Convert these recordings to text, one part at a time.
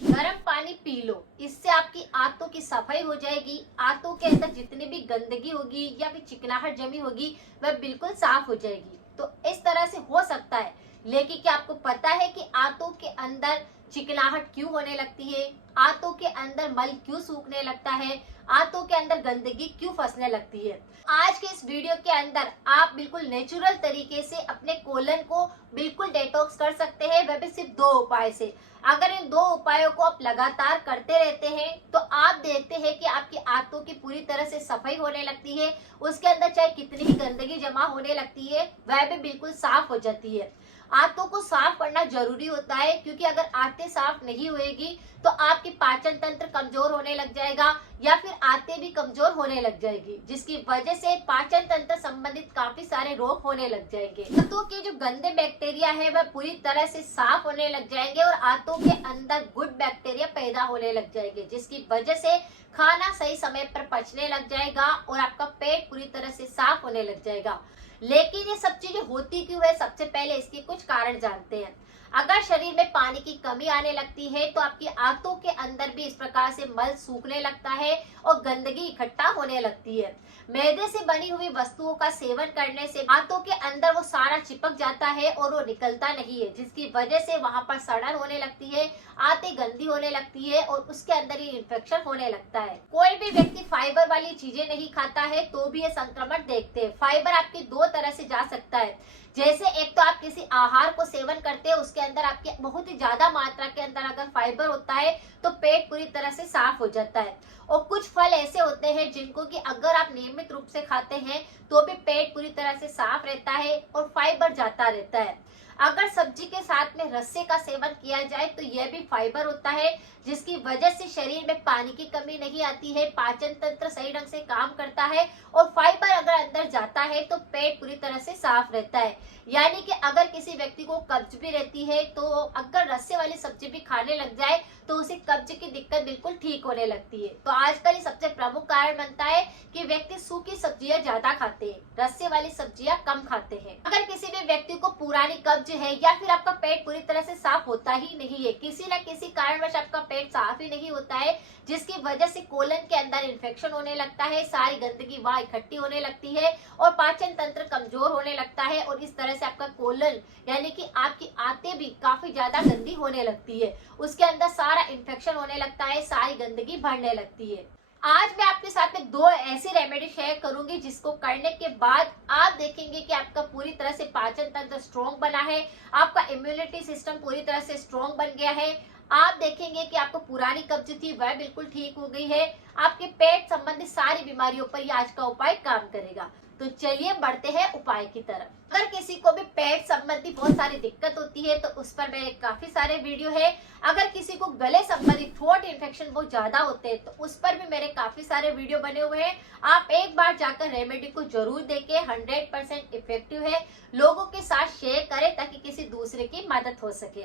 गर्म पानी P low, इससे आपकी आंतों की सफाई हो जाएगी। आंतों के अंदर जितनी भी गंदगी होगी या फिर चिकनाहट जमी होगी वह बिल्कुल साफ हो जाएगी। तो इस तरह से हो सकता है। लेकिन क्या आपको पता है कि आंतों के अंदर चिकनाहट क्यों होने लगती है? आंतों के अंदर मल क्यों सूखने लगता है? आंतों के अंदर गंदगी क्यों फंसने लगती है? आज के इस वीडियो के अंदर आप बिल्कुल नेचुरल तरीके से अपने कोलन को बिल्कुल डेटॉक्स कर सकते हैं, वह भी सिर्फ 2 उपाय से। अगर इन 2 उपायों को आप लगातार करते रहते हैं तो आप देखते हैं कि आपकी आंतों की पूरी तरह से सफाई होने लगती है। उसके अंदर चाहे कितनी भी गंदगी जमा होने लगती है वह भी बिल्कुल साफ हो जाती है। आंतों को साफ करना जरूरी होता है, क्योंकि अगर आंतें साफ नहीं होएगी तो आपकी पाचन तंत्र कमजोर होने लग जाएगा या फिर आंतें भी कमजोर होने लग जाएगी, जिसकी वजह से पाचन तंत्र संबंधित काफी सारे रोग होने लग जाएंगे। आंतों के जो गंदे बैक्टीरिया है वह पूरी तरह से साफ होने लग जाएंगे और आंतों के अंदर गुड बैक्टीरिया पैदा होने लग जाएंगे, जिसकी वजह से खाना सही समय पर पचने लग जाएगा और आपका पेट पूरी तरह से साफ होने लग जाएगा। लेकिन ये सब चीजें होती क्यों है? सबसे पहले इसके कुछ कारण जानते हैं। अगर शरीर में पानी की कमी आने लगती है तो आपकी आंतों के अंदर भी इस प्रकार से मल सूखने लगता है और गंदगी इकट्ठा होने लगती है। मैदे से बनी हुई वस्तुओं का सेवन करने से आंतों के अंदर वो सारा चिपक जाता है और वो निकलता नहीं है, जिसकी वजह से वहां पर सड़न होने लगती है, आंतें गंदी होने लगती है और उसके अंदर ही इन्फेक्शन होने लगता है। कोई भी व्यक्ति फाइबर वाली चीजें नहीं खाता है तो भी ये संक्रमण देखते हैं। फाइबर आपकी 2 तरह से जा सकता है। जैसे एक तो आप किसी आहार को सेवन करते हैं, उसके अंदर आपके बहुत ही ज्यादा मात्रा के अंदर अगर फाइबर होता है तो पेट पूरी तरह से साफ हो जाता है। और कुछ फल ऐसे होते हैं जिनको कि अगर आप नियमित रूप से खाते हैं तो भी पेट पूरी तरह से साफ रहता है और फाइबर जाता रहता है। अगर सब्जी के साथ में रस्से का सेवन किया जाए तो यह भी फाइबर होता है, जिसकी वजह से शरीर में पानी की कमी नहीं आती है, पाचन तंत्र सही ढंग से काम करता है और फाइबर अगर अंदर जाता है तो पेट पूरी तरह से साफ रहता है। यानी कि अगर किसी व्यक्ति को कब्ज भी रहती है तो अगर रस्से वाली सब्जी भी खाने लग जाए तो उसे कब्ज की दिक्कत बिल्कुल ठीक होने लगती है। तो आजकल ये सबसे प्रमुख कारण बनता है कि व्यक्ति सूखी सब्जियां ज्यादा खाते हैं, रस्से वाली सब्जियां कम खाते हैं। अगर किसी भी व्यक्ति को पुरानी कब्ज है या फिर आपका पेट पूरी तरह से साफ होता ही नहीं है, किसी न किसी कारणवश आपका पेट साफ ही नहीं होता है, जिसकी वजह से कोलन के अंदर इन्फेक्शन होने लगता है, सारी गंदगी वहां इकट्ठी होने लगती है और पाचन तंत्र कमजोर होने लगता है और इस तरह से आपका कोलन यानी कि आपकी आंतें भी काफी ज्यादा गंदी होने लगती है, उसके अंदर सारा इन्फेक्शन होने लगता है, सारी गंदगी बढ़ने लगती है। आज मैं आपके साथ में 2 ऐसी रेमेडी शेयर करूंगी जिसको करने के बाद आप देखेंगे कि आपका पूरी तरह से पाचन तंत्र स्ट्रॉन्ग बना है, आपका इम्यूनिटी सिस्टम पूरी तरह से स्ट्रॉन्ग बन गया है। आप देखेंगे कि आपको पुरानी कब्ज थी वह बिल्कुल ठीक हो गई है। आपके पेट संबंधी सारी बीमारियों पर ये आज का उपाय काम करेगा। तो चलिए बढ़ते हैं उपाय की तरफ। अगर किसी को भी पेट संबंधी बहुत सारी दिक्कत होती है तो उस पर मेरे काफी सारे वीडियो है। अगर किसी को गले संबंधी थ्रोट इन्फेक्शन बहुत ज्यादा होते हैं तो उस पर भी मेरे काफी सारे वीडियो बने हुए हैं। आप एक बार जाकर रेमेडी को जरूर देखें, 100% इफेक्टिव है। लोगों के साथ शेयर करें ताकि किसी दूसरे की मदद हो सके।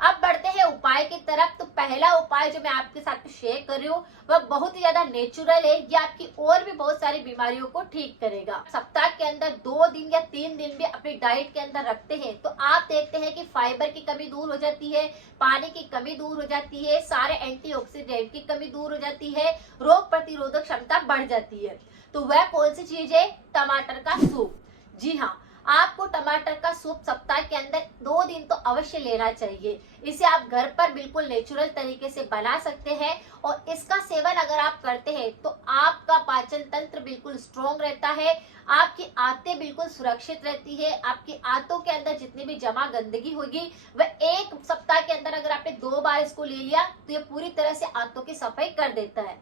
अब बढ़ते हैं उपाय की तरफ। तो पहला उपाय जो मैं आपके साथ शेयर कर रही हूँ वह बहुत ही ज्यादा नेचुरल है। ये आपकी और भी बहुत सारी बीमारियों को ठीक करेगा। सप्ताह के अंदर 2 दिन या 3 दिन भी अपनी डाइट के अंदर रखते हैं तो आप देखते हैं कि फाइबर की कमी दूर हो जाती है, पानी की कमी दूर हो जाती है, सारे एंटीऑक्सीडेंट की कमी दूर हो जाती है, रोग प्रतिरोधक क्षमता बढ़ जाती है। तो वह कौन सी चीज है? टमाटर का सूप। जी हाँ, आपको टमाटर का सूप सप्ताह के अंदर 2 दिन तो अवश्य लेना चाहिए। इसे आप घर पर बिल्कुल नेचुरल तरीके से बना सकते हैं और इसका सेवन अगर आप करते हैं तो आपका पाचन तंत्र बिल्कुल स्ट्रॉन्ग रहता है, आपकी आंतें बिल्कुल सुरक्षित रहती है। आपकी आंतों के अंदर जितनी भी जमा गंदगी होगी वह 1 सप्ताह के अंदर अगर आपने 2 बार इसको ले लिया तो ये पूरी तरह से आंतों की सफाई कर देता है,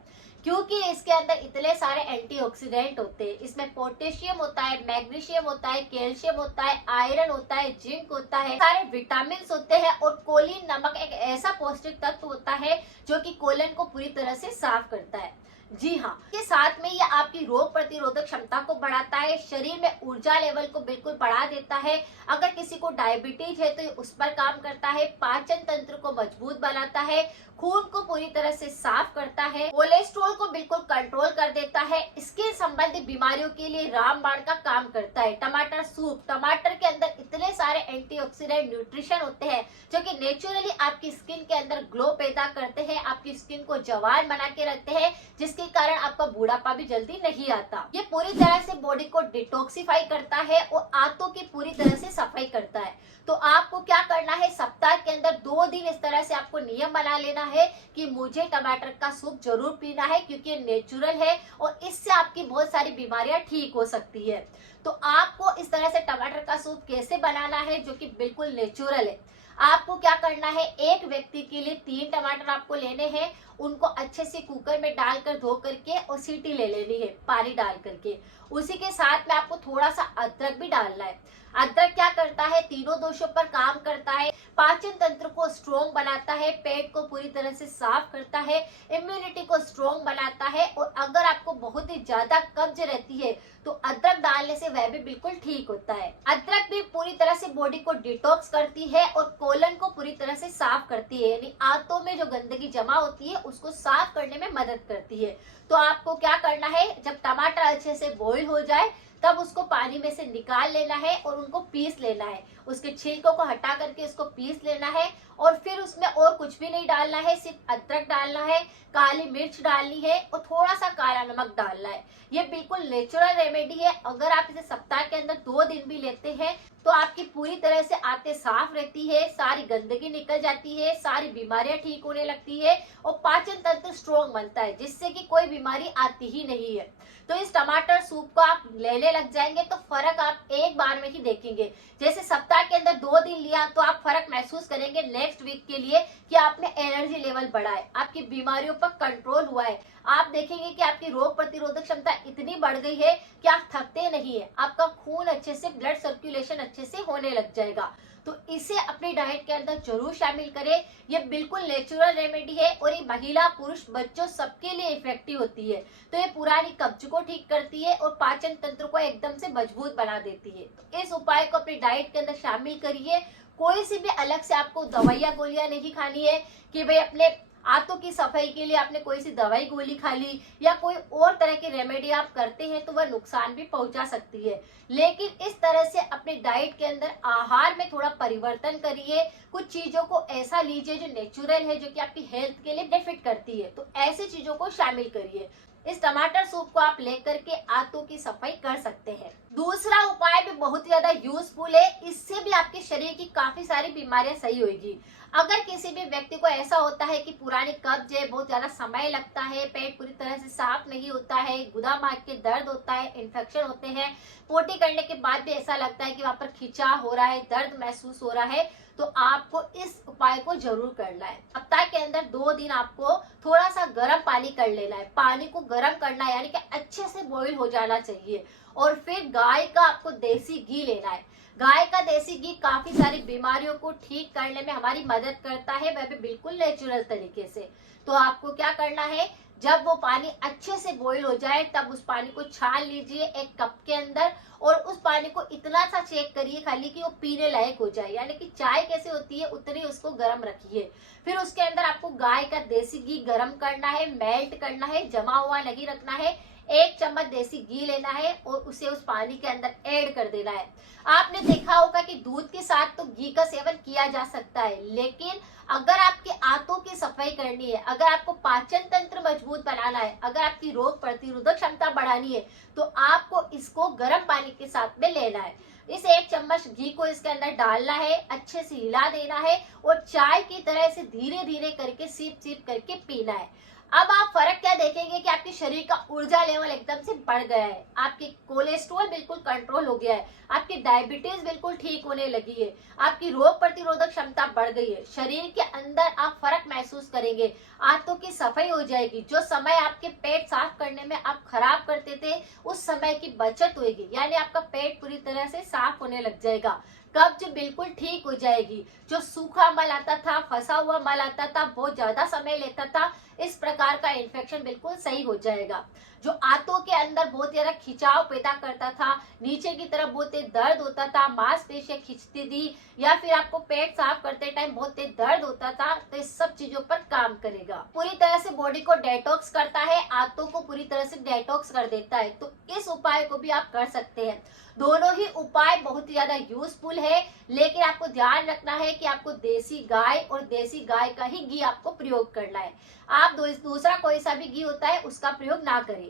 क्योंकि इसके अंदर इतने सारे एंटीऑक्सीडेंट होते हैं। इसमें पोटेशियम होता है, मैग्नीशियम होता है, कैल्शियम होता है, आयरन होता है, जिंक होता है, सारे विटामिन होते हैं और कोलिन नामक एक ऐसा पौष्टिक तत्व होता है जो कि कोलन को पूरी तरह से साफ करता है। जी हाँ, के साथ में ये आपकी रोग प्रतिरोधक क्षमता को बढ़ाता है, शरीर में ऊर्जा लेवल को बिल्कुल बढ़ा देता है। अगर किसी को डायबिटीज है तो ये उस पर काम करता है, पाचन तंत्र को मजबूत बनाता है, खून को पूरी तरह से साफ करता है, कोलेस्ट्रॉल को बिल्कुल कंट्रोल कर देता है, स्किन संबंधी बीमारियों के लिए रामबाण का काम करता है। टमाटर सूप, टमाटर के अंदर इतने सारे एंटीऑक्सीडेंट न्यूट्रिशन होते हैं जो कि नेचुरली आपकी स्किन के अंदर ग्लो पैदा करते हैं, आपकी स्किन को जवान बना के रखते हैं, जिसके कारण आपका बुढ़ापा भी जल्दी नहीं आता। ये पूरी तरह से बॉडी को डिटॉक्सिफाई करता है और आंतों की पूरी तरह से सफाई करता है। तो आपको क्या करना है, सप्ताह के अंदर 2 दिन इस तरह से आपको नियम बना लेना है कि मुझे टमाटर का सूप जरूर पीना है, क्योंकि ये नेचुरल है और इससे आपकी बहुत सारी बीमारियां ठीक हो सकती है। तो आपको इस तरह से टमाटर का सूप कैसे बनाना है जो कि बिल्कुल नेचुरल है। आपको क्या करना है, एक व्यक्ति के लिए 3 टमाटर आपको लेने हैं, उनको अच्छे से कुकर में डालकर धो करके और सीटी ले लेनी है पानी डाल करके। उसी के साथ में आपको थोड़ा सा अदरक भी डालना है। अदरक क्या करता है, तीनों दोषों पर काम करता है, पाचन तंत्र को स्ट्रोंग बनाता है, पेट को पूरी तरह से साफ करता है, इम्यूनिटी को स्ट्रोंग बनाता है, और अगर आपको बहुत ही ज्यादा कब्ज रहती है तो अदरक डालने से वह भी बिल्कुल ठीक होता है। अदरक भी पूरी तरह से बॉडी को डिटॉक्स करती है और कोलन को पूरी तरह से साफ करती है, यानी आंतों में जो गंदगी जमा होती है उसको साफ करने में मदद करती है। तो आपको क्या करना है, जब टमाटर अच्छे से बॉईल हो जाए तब उसको पानी में से निकाल लेना है और उनको पीस लेना है। उसके छिलकों को हटा करके उसको पीस लेना है और फिर उसमें और कुछ भी नहीं डालना है, सिर्फ अदरक डालना है, काली मिर्च डालनी है और थोड़ा सा काला नमक डालना है। ये बिल्कुल नेचुरल रेमेडी है। अगर आप इसे सप्ताह के अंदर 2 दिन भी लेते हैं तो आपकी पूरी तरह से आंतें साफ रहती है, सारी गंदगी निकल जाती है, सारी बीमारियां ठीक होने लगती है और पाचन तंत्र स्ट्रोंग बनता है, जिससे कि कोई बीमारी आती ही नहीं है। तो इस टमाटर सूप को आप लेने लग जाएंगे तो फर्क आप एक बार में ही देखेंगे। जैसे सप्ताह के अंदर 2 दिन लिया तो आप फर्क महसूस करेंगे नेक्स्ट वीक के लिए कि आपने एनर्जी लेवल बढ़ा है, आपकी बीमारियों पर कंट्रोल हुआ है। आप देखेंगे कि आपकी रोग प्रतिरोधक क्षमता इतनी बढ़ गई है कि आप थकते नहीं है, आपका खून अच्छे से, ब्लड सर्कुलेशन अच्छे से होने लग जाएगा। तो इसे अपनी डाइट के अंदर जरूर शामिल करें। ये बिल्कुल नेचुरल रेमेडी है और ये महिला, पुरुष, बच्चों सबके लिए इफेक्टिव होती है। तो ये पुरानी कब्ज को ठीक करती है और पाचन तंत्र को एकदम से मजबूत बना देती है। तो इस उपाय को अपनी डाइट के अंदर शामिल करिए। कोई सी भी अलग से आपको दवाइयाँ गोलियां नहीं खानी है कि भाई अपने आंतों की सफाई के लिए आपने कोई सी दवाई गोली खा ली या कोई और तरह की रेमेडी आप करते हैं तो वह नुकसान भी पहुंचा सकती है। लेकिन इस तरह से अपने डाइट के अंदर आहार में थोड़ा परिवर्तन करिए, कुछ चीजों को ऐसा लीजिए जो नेचुरल है, जो कि आपकी हेल्थ के लिए बेनिफिट करती है। तो ऐसी चीजों को शामिल करिए। इस टमाटर सूप को आप लेकर के आंतों की सफाई कर सकते हैं। दूसरा उपाय भी बहुत ही ज्यादा यूजफुल है, इससे भी आपके शरीर की काफी सारी बीमारियां सही होगी। अगर किसी भी व्यक्ति को ऐसा होता है कि पुरानी कब्ज है, बहुत ज्यादा समय लगता है, पेट पूरी तरह से साफ नहीं होता है, गुदा मार्ग के दर्द होता है, इन्फेक्शन होते हैं, पोटी करने के बाद भी ऐसा लगता है कि वहां पर खिंचाव हो रहा है, दर्द महसूस हो रहा है, तो आपको इस उपाय को जरूर करना है। सप्ताह के अंदर 2 दिन आपको थोड़ा सा गर्म पानी कर लेना है। पानी को गर्म करना है, यानी कि अच्छे से बॉईल हो जाना चाहिए। और फिर गाय का आपको देसी घी लेना है। गाय का देसी घी काफी सारी बीमारियों को ठीक करने में हमारी मदद करता है, वह भी बिल्कुल नेचुरल तरीके से। तो आपको क्या करना है, जब वो पानी अच्छे से बॉईल हो जाए तब उस पानी को छान लीजिए एक कप के अंदर और उस पानी को इतना सा चेक करिए खाली कि वो पीने लायक हो जाए, यानी कि चाय कैसे होती है उतनी उसको गर्म रखिए। फिर उसके अंदर आपको गाय का देसी घी गर्म करना है, मेल्ट करना है, जमा हुआ नहीं रखना है। 1 चम्मच देसी घी लेना है और उसे उस पानी के अंदर ऐड कर देना है। आपने देखा होगा कि दूध के साथ तो घी का सेवन किया जा सकता है, लेकिन अगर आपके आंतों की सफाई करनी है, अगर आपको पाचन तंत्र मजबूत बनाना है, अगर आपकी रोग प्रतिरोधक क्षमता बढ़ानी है, तो आपको इसको गर्म पानी के साथ में लेना है। इस 1 चम्मच घी को इसके अंदर डालना है, अच्छे से हिला देना है और चाय की तरह से धीरे धीरे करके सीप सीप करके पीना है। अब आप फर्क क्या देखेंगे कि आपके शरीर का ऊर्जा लेवल एकदम से बढ़ गया है, आपकी कोलेस्ट्रॉल बिल्कुल कंट्रोल हो गया है, आपकी डायबिटीज बिल्कुल ठीक होने लगी है, आपकी रोग प्रतिरोधक क्षमता बढ़ गई है, शरीर के अंदर आप फर्क महसूस करेंगे, आंतों की सफाई हो जाएगी। जो समय आपके पेट साफ करने में आप खराब करते थे उस समय की बचत होगी, यानी आपका पेट पूरी तरह से साफ होने लग जाएगा। कब्ज बिल्कुल ठीक हो जाएगी। जो सूखा मल आता था, फंसा हुआ मल आता था, बहुत ज्यादा समय लेता था, इस प्रकार का इन्फेक्शन बिल्कुल सही हो जाएगा। जो आंतों के अंदर बहुत ज्यादा खिंचाव पैदा करता था, नीचे की तरफ बहुत तेज दर्द होता था, मांसपेशियां खिंचती थी, या फिर आपको पेट साफ करते टाइम बहुत तेज दर्द होता था, तो इस सब चीजों पर काम करेगा। पूरी तरह से बॉडी को डेटॉक्स करता है, आंतों को पूरी तरह से डेटॉक्स कर देता है। तो इस उपाय को भी आप कर सकते हैं। दोनों ही उपाय बहुत ही ज्यादा यूजफुल है, लेकिन आपको ध्यान रखना है कि आपको देसी गाय और देसी गाय का ही घी आपको प्रयोग करना है। आप दूसरा कोई सा भी घी होता है उसका प्रयोग ना करें।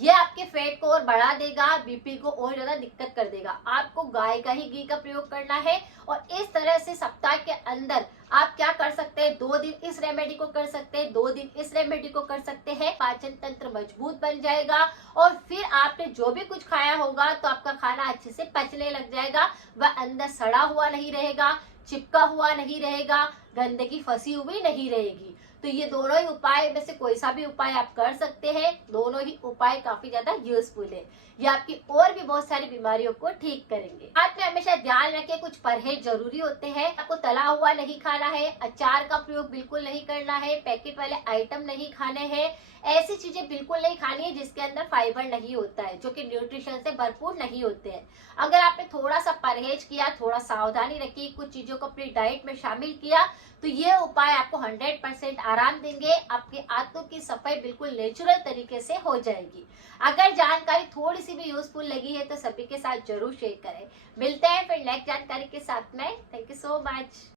ये आपके फैट को और बढ़ा देगा, बीपी को और ज्यादा दिक्कत कर देगा। आपको गाय का ही घी का प्रयोग करना है। और इस तरह से सप्ताह के अंदर आप क्या कर सकते हैं, 2 दिन इस रेमेडी को कर सकते हैं, 2 दिन इस रेमेडी को कर सकते हैं। पाचन तंत्र मजबूत बन जाएगा और फिर आपने जो भी कुछ खाया होगा तो आपका खाना अच्छे से पचने लग जाएगा। वह अंदर सड़ा हुआ नहीं रहेगा, चिपका हुआ नहीं रहेगा, गंदगी फंसी हुई नहीं रहेगी। तो ये दोनों ही उपाय में से कोई सा भी उपाय आप कर सकते हैं। दोनों ही उपाय काफी ज्यादा यूजफुल है। ये आपकी और भी बहुत सारी बीमारियों को ठीक करेंगे। साथ में हमेशा ध्यान रखें, कुछ परहेज जरूरी होते हैं। आपको तला हुआ नहीं खाना है, अचार का प्रयोग बिल्कुल नहीं करना है, पैकेट वाले आइटम नहीं खाने हैं, ऐसी चीजें बिल्कुल नहीं खानी है जिसके अंदर फाइबर नहीं होता है, जो कि न्यूट्रिशन से भरपूर नहीं होते हैं। अगर आपने थोड़ा सा परहेज किया, थोड़ा सावधानी रखी, कुछ चीजों को अपनी डाइट में शामिल किया, तो ये उपाय आपको 100% आराम देंगे। आपके आंतों की सफाई बिल्कुल नेचुरल तरीके से हो जाएगी। अगर जानकारी थोड़ी सी भी यूजफुल लगी है तो सभी के साथ जरूर शेयर करें। मिलते हैं फिर नेक्स्ट जानकारी के साथ में। Thank you so much.